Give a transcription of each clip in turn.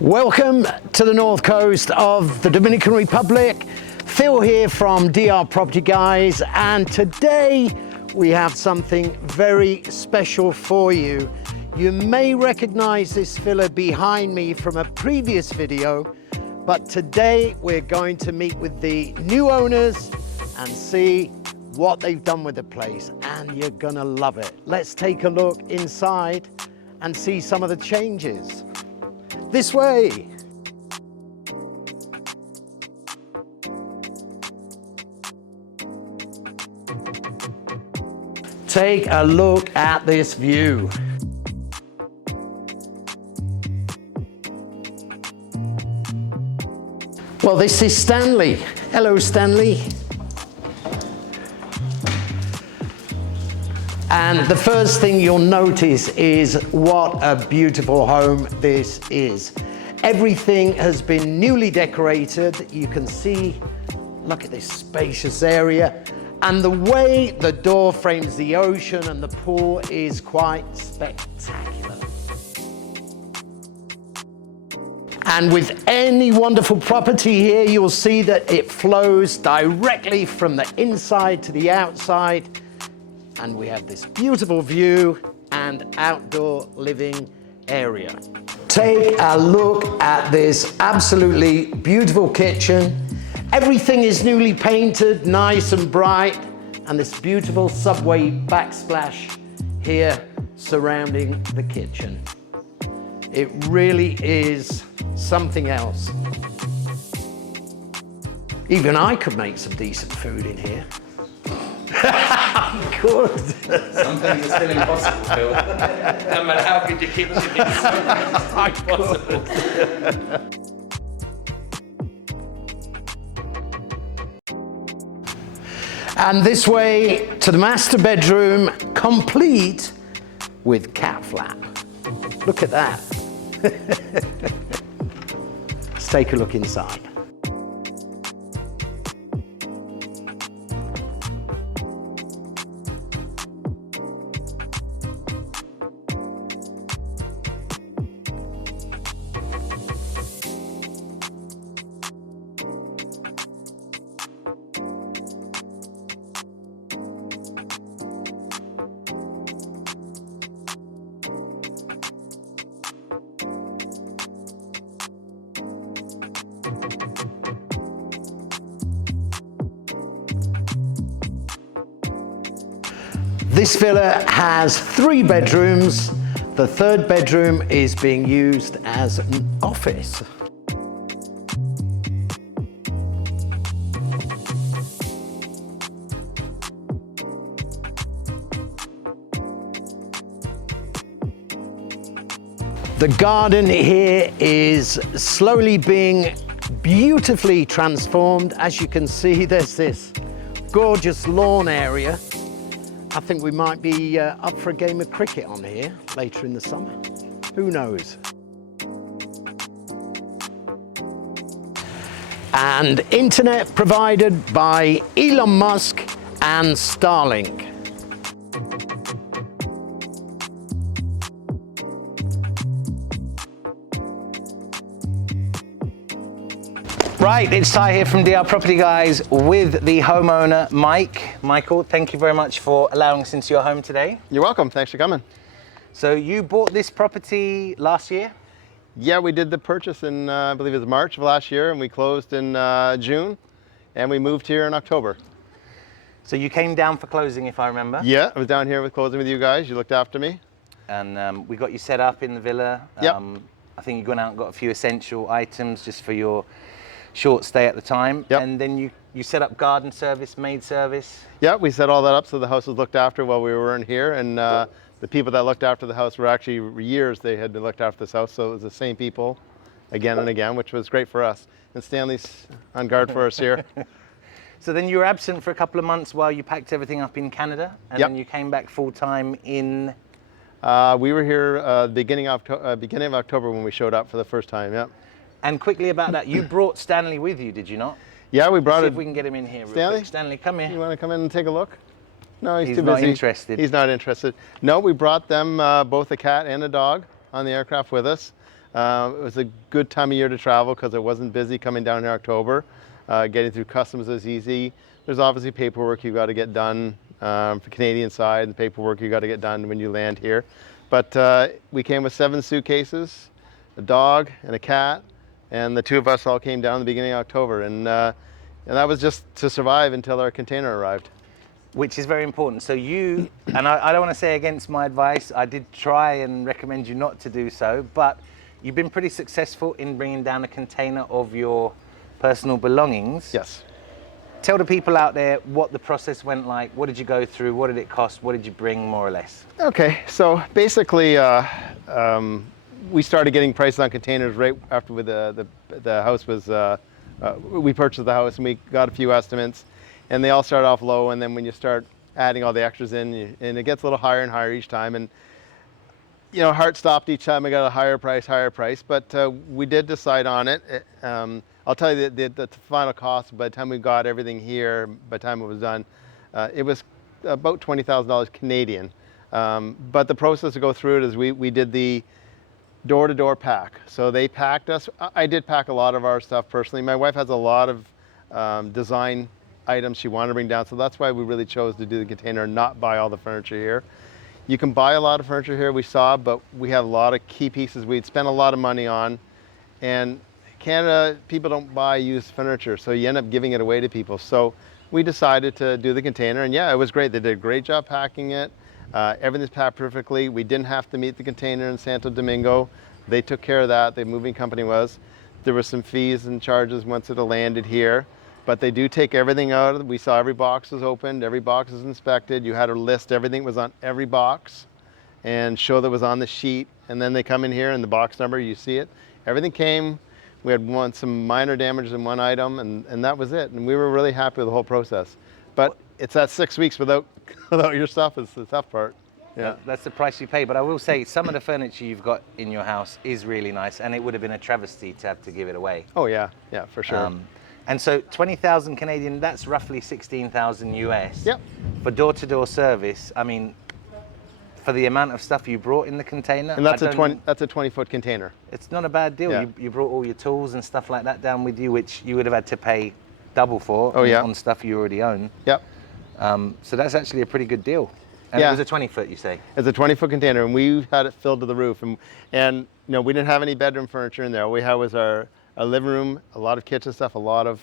Welcome to the north coast of the Dominican Republic. Phil here from DR Property Guys, and today we have something very special for you. You may recognize this villa behind me from a previous video, but today we're going to meet with the new owners and see what they've done with the place, and you're gonna love it. Let's take a look inside and see some of the changes. This way. Take a look at this view. Well, this is Stanley. Hello, Stanley. And the first thing you'll notice is what a beautiful home this is. Everything has been newly decorated. You can see, look at this spacious area. And the way the door frames the ocean and the pool is quite spectacular. And with any wonderful property here, you'll see that it flows directly from the inside to the outside. And we have this beautiful view and outdoor living area. Take a look at this absolutely beautiful kitchen. Everything is newly painted, nice and bright, and this beautiful subway backsplash here surrounding the kitchen. It really is something else. Even I could make some decent food in here. Good. Some things are still impossible, Phil. No matter how good your kitchen is, it's impossible. And this way to the master bedroom, complete with cat flap. Look at that. Let's take a look inside. This villa has 3 bedrooms. The 3rd bedroom is being used as an office. The garden here is slowly being beautifully transformed. As you can see, there's this gorgeous lawn area. I think we might be up for a game of cricket on here later in the summer. Who knows? And internet provided by Elon Musk and Starlink. Right, it's Ty here from DR Property Guys with the homeowner, Mike. Michael, thank you very much for allowing us into your home today. You're welcome, thanks for coming. So you bought this property last year? Yeah, we did the purchase in, I believe it was March of last year, and we closed in June, and we moved here in October. So you came down for closing, if I remember? Yeah, I was down here with closing with you guys. You looked after me. And we got you set up in the villa. Yep. I think you gone out and got a few essential items just for your short stay at the time. Yep. And then you set up garden service, maid service. Yeah, we set all that up so the house was looked after while we were in here, and the people that looked after the house were actually years they had been looked after this house, so it was the same people again and again, which was great for us. And Stanley's on guard for us here. So then you were absent for a couple of months while you packed everything up in Canada, and Yep. then you came back full time in We were here beginning of October when we showed up for the first time, yeah. And quickly about that, you brought Stanley with you, did you not? Yeah, we brought See it. if we can get him in here real Stanley? quick. Stanley, come You here. want to come in and take a look? No, he's too busy. not interested. He's not interested. No, we brought them both a cat and a dog on the aircraft with us. It was a good time of year to travel because it wasn't busy coming down in October. Getting through customs is easy. There's obviously paperwork you got to get done for the Canadian side, and paperwork you got to get done when you land here. But we came with 7 suitcases, a dog and a cat, and the 2 of us all came down in the beginning of October. And that was just to survive until our container arrived. Which is very important. So you, and I don't want to say against my advice, I did try and recommend you not to do so, but you've been pretty successful in bringing down a container of your personal belongings. Yes. Tell the people out there what the process went like. What did you go through? What did it cost? What did you bring, more or less? Okay, so basically we started getting prices on containers right after the house was, we purchased the house, and we got a few estimates, and they all start off low, and then when you start adding all the extras in, and it gets a little higher and higher each time, and you know, heart stopped each time. I got a higher price, but we did decide on it. I'll tell you the final cost by the time we got everything here, by the time it was done, it was about $20,000 Canadian. But the process to go through it is we did the door-to-door pack. So they packed us. I did pack a lot of our stuff personally. My wife has a lot of design items she wanted to bring down, so that's why we really chose to do the container and not buy all the furniture here. You can buy a lot of furniture here, we saw, but we have a lot of key pieces we'd spent a lot of money on. And Canada, people don't buy used furniture, so you end up giving it away to people. So we decided to do the container, and yeah, it was great. They did a great job packing it. Everything's packed perfectly. We didn't have to meet the container in Santo Domingo. They took care of that, the moving company was. There were some fees and charges once it landed here, but they do take everything out. We saw every box was opened, every box was inspected. You had to list everything that was on every box and show that was on the sheet. And then they come in here and the box number, you see it. Everything came. We had some minor damages in one item, and that was it. And we were really happy with the whole process. But it's that 6 weeks without your stuff is the tough part. Yeah. That's the price you pay. But I will say, some of the furniture you've got in your house is really nice, and it would have been a travesty to have to give it away. Oh yeah, for sure. And so 20,000 Canadian, that's roughly 16,000 US. Yep. For door-to-door service, I mean, for the amount of stuff you brought in the container. And that's a 20-foot container. It's not a bad deal. Yeah. You brought all your tools and stuff like that down with you, which you would have had to pay double for on stuff you already own. Yep. So that's actually a pretty good deal. And Yeah. it was a 20-foot, you say? It's a 20-foot container, and we had it filled to the roof. And you know, we didn't have any bedroom furniture in there. All we had was our living room, a lot of kitchen stuff, a lot of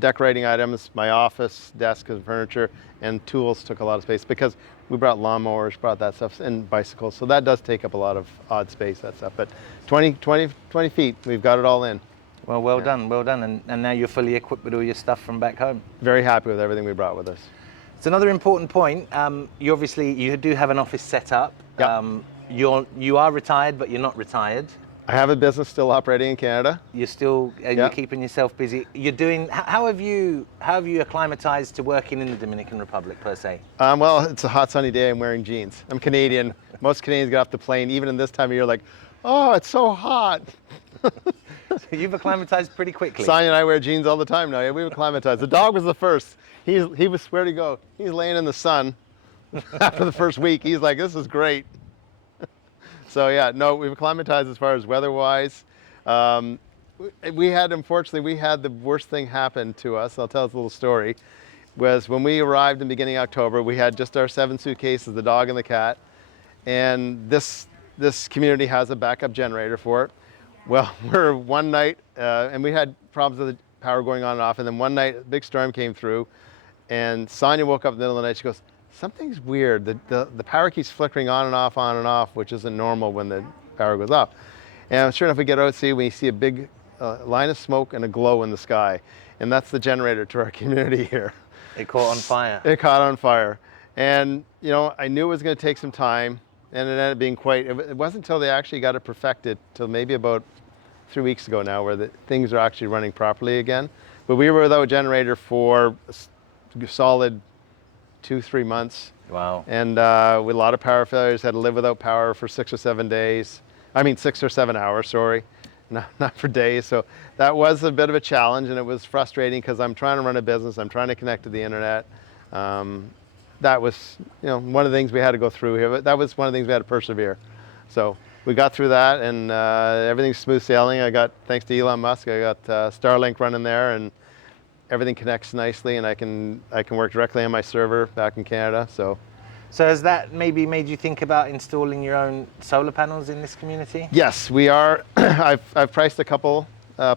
decorating items, my office, desk and furniture, and tools took a lot of space because we brought lawnmowers, brought that stuff, and bicycles. So that does take up a lot of odd space, that stuff. But 20 feet, we've got it all in. Well, well done. And now you're fully equipped with all your stuff from back home. Very happy with everything we brought with us. It's another important point. You do have an office set up. Yep. You are retired, but you're not retired. I have a business still operating in Canada. You're keeping yourself busy. You're doing. How have you acclimatized to working in the Dominican Republic per se? Well, it's a hot sunny day. I'm wearing jeans. I'm Canadian. Most Canadians get off the plane, even in this time of year, like, oh, it's so hot. So you've acclimatized pretty quickly. Sonia and I wear jeans all the time now. Yeah, we've acclimatized. The dog was the first. He was, where'd he go? He's laying in the sun after the first week. He's like, this is great. So yeah, no, we've acclimatized as far as weather-wise. Unfortunately, we had the worst thing happen to us. I'll tell us a little story. Was when we arrived in beginning October, we had just our 7 suitcases, the dog and the cat, and this community has a backup generator for it. Well, we're one night, and we had problems with the power going on and off, and then one night, a big storm came through, and Sonia woke up in the middle of the night. She goes, something's weird. The power keeps flickering on and off, which isn't normal when the power goes off. And sure enough, we get out and we see a big line of smoke and a glow in the sky, and that's the generator to our community here. It caught on fire. It caught on fire, and you know, I knew it was going to take some time, and it ended up being it wasn't until they actually got it perfected, till maybe about 3 weeks ago now, where things are actually running properly again. But we were without a generator for a solid 2-3 months. Wow. And with a lot of power failures, had to live without power for 6 or 7 days. I mean, 6 or 7 hours, sorry, not for days. So that was a bit of a challenge, and it was frustrating because I'm trying to run a business, I'm trying to connect to the internet. That was, you know, one of the things we had to go through here, but that was one of the things we had to persevere. So we got through that, and everything's smooth sailing. Thanks to Elon Musk, I got Starlink running there, and everything connects nicely, and I can work directly on my server back in Canada. So has that maybe made you think about installing your own solar panels in this community? yes, we are. I've priced a couple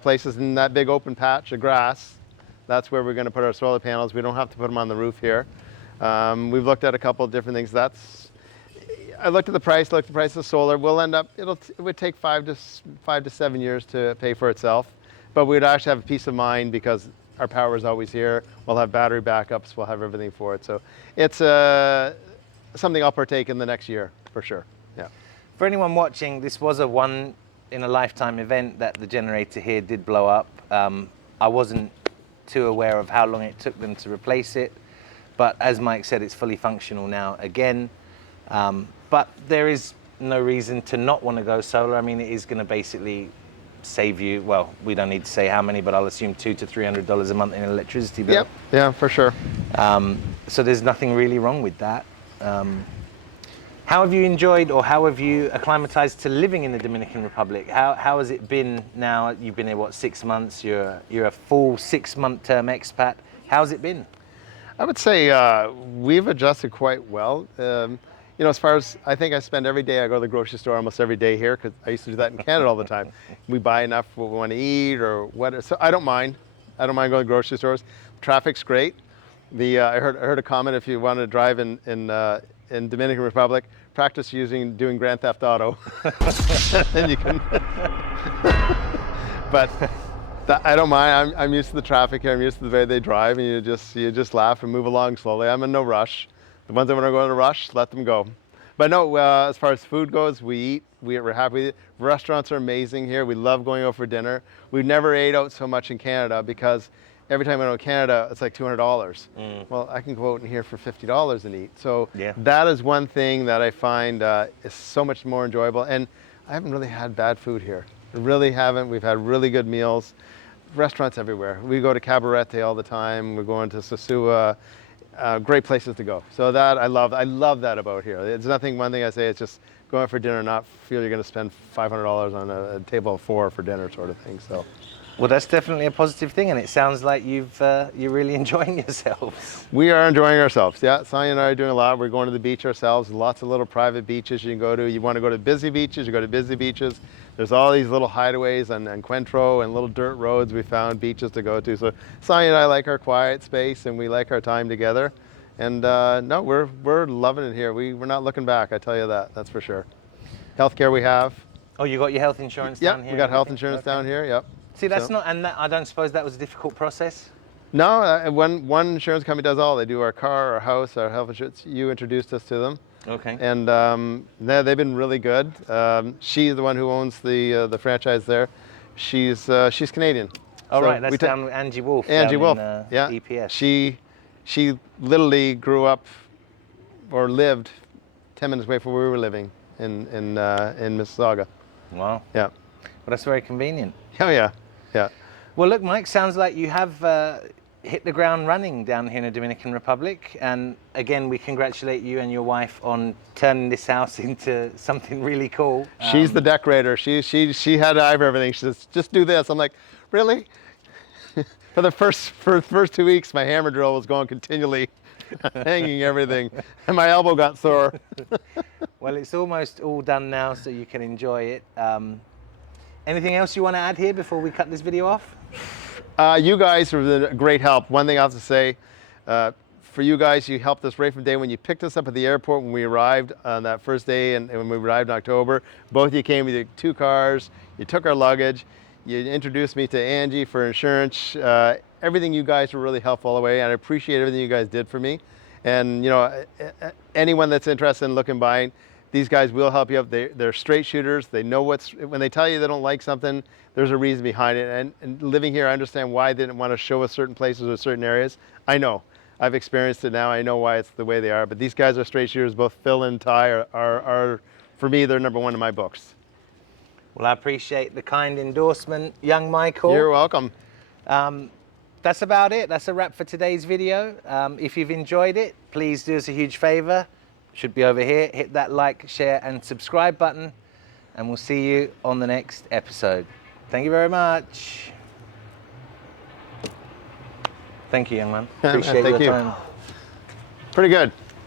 places in that big open patch of grass. That's where we're going to put our solar panels. We don't have to put them on the roof here. We've looked at a couple of different things. I looked at the price of solar. We'll end up, it would take 5 to 7 years to pay for itself, but we'd actually have peace of mind because our power is always here. We'll have battery backups. We'll have everything for it. So it's something I'll partake in the next year for sure. Yeah. For anyone watching, this was a one-in-a-lifetime event that the generator here did blow up. I wasn't too aware of how long it took them to replace it, but as Mike said, it's fully functional now again. But there is no reason to not want to go solar. I mean, it is going to basically save you, well, we don't need to say how many, but I'll assume $200 to $300 a month in electricity bill. Yep. Yeah, for sure. So there's nothing really wrong with that. How have you enjoyed, or how have you acclimatized to living in the Dominican Republic? How has it been now? You've been here, what, 6 months? You're a full 6-month term expat. How's it been? I would say we've adjusted quite well. You know, as far as, I think I spend every day, I go to the grocery store almost every day here, because I used to do that in Canada all the time. We buy enough what we want to eat or whatever. So I don't mind. I don't mind going to grocery stores. Traffic's great. I heard a comment, if you want to drive in Dominican Republic, practice doing Grand Theft Auto. And you can. But I don't mind. I'm used to the traffic here. I'm used to the way they drive, and you just laugh and move along slowly. I'm in no rush. The ones that want to go in a rush, let them go. But no, as far as food goes, we eat. We're happy with it. Restaurants are amazing here. We love going out for dinner. We've never ate out so much in Canada because every time I go to Canada, it's like $200. Well, I can go out in here for $50 and eat. So that is one thing that I find is so much more enjoyable. And I haven't really had bad food here. I really haven't. We've had really good meals. Restaurants everywhere. We go to Cabarete all the time. We're going to Sosua. Great places to go. So that I love that about here. It's nothing, one thing I say, it's just going out for dinner and not feel you're going to spend $500 on a table of 4 for dinner sort of thing. So. Well, that's definitely a positive thing, and it sounds like you're really enjoying yourselves. We are enjoying ourselves. Yeah, Sonia and I are doing a lot. We're going to the beach ourselves. Lots of little private beaches you can go to. You want to go to busy beaches, you go to busy beaches. There's all these little hideaways on Encuentro and little dirt roads. We found beaches to go to. So Sonia and I like our quiet space, and we like our time together. And no, we're loving it here. We're not looking back. I tell you that. That's for sure. Healthcare we have. Oh, you got your health insurance down here? Yeah, we got health insurance down here. Yep. See, that's not, and I don't suppose that was a difficult process? No, one insurance company does all. They do our car, our house, our health insurance. You introduced us to them. Okay. And they've been really good. She's the one who owns the franchise there. She's Canadian. Oh, so right, that's down with Angie Wolf. Angie Wolf, yeah. EPS. She literally grew up or lived 10 minutes away from where we were living in Mississauga. Wow. Yeah. Well, that's very convenient. Oh yeah. Yeah. Well, look, Mike, sounds like you have hit the ground running down here in the Dominican Republic. And again, we congratulate you and your wife on turning this house into something really cool. She's the decorator. She had to over everything. She says, just do this. I'm like, really? For the first 2 weeks, my hammer drill was going continually, hanging everything, and my elbow got sore. Well, it's almost all done now, so you can enjoy it. Anything else you want to add here before we cut this video off? You guys were a great help. One thing I have to say, for you guys, you helped us right from day when you picked us up at the airport when we arrived on that first day, and when we arrived in October. Both of you came with your 2 cars, you took our luggage, you introduced me to Angie for insurance. Everything you guys were really helpful all the way, and I appreciate everything you guys did for me. And you know, anyone that's interested in looking buying, these guys will help you up. They're straight shooters. They know when they tell you they don't like something, there's a reason behind it. And living here, I understand why they didn't want to show us certain places or certain areas. I know. I've experienced it now. I know why it's the way they are. But these guys are straight shooters. Both Phil and Ty are for me, they're number 1 in my books. Well, I appreciate the kind endorsement, young Michael. You're welcome. That's about it. That's a wrap for today's video. If you've enjoyed it, please do us a huge favor. Should be over here. Hit that like, share, and subscribe button. and we'll see you on the next episode. Thank you very much. Thank you, young man. Appreciate Thank your you. time. Pretty good.